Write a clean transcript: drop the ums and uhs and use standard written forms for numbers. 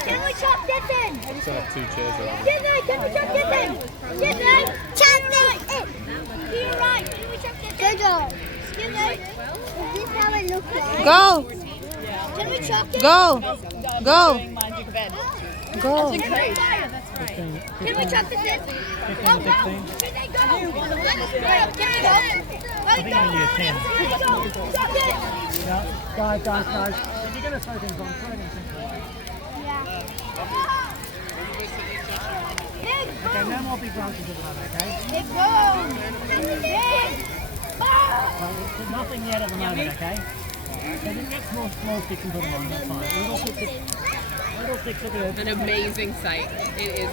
Can we chop this in? Still have 2 chairs over there. Disney, can we chop this in? Disney, chop this in. You're right. Can we chop this in? Jojo. Disney, is this how it looks like? Go. Can we chop this? Go. Go. Go. Can we chop this in? Go, go. Can they go? Can we go? Let's go. Chop it. Guys. If you're going to throw things on, throw things in. Okay, no more big branches at the moment, okay? Big boom! Big boom! Well, there's nothing yet at the moment, okay? So you can get small sticks and put them on, that's fine. Little sticks are good. An amazing sight. It is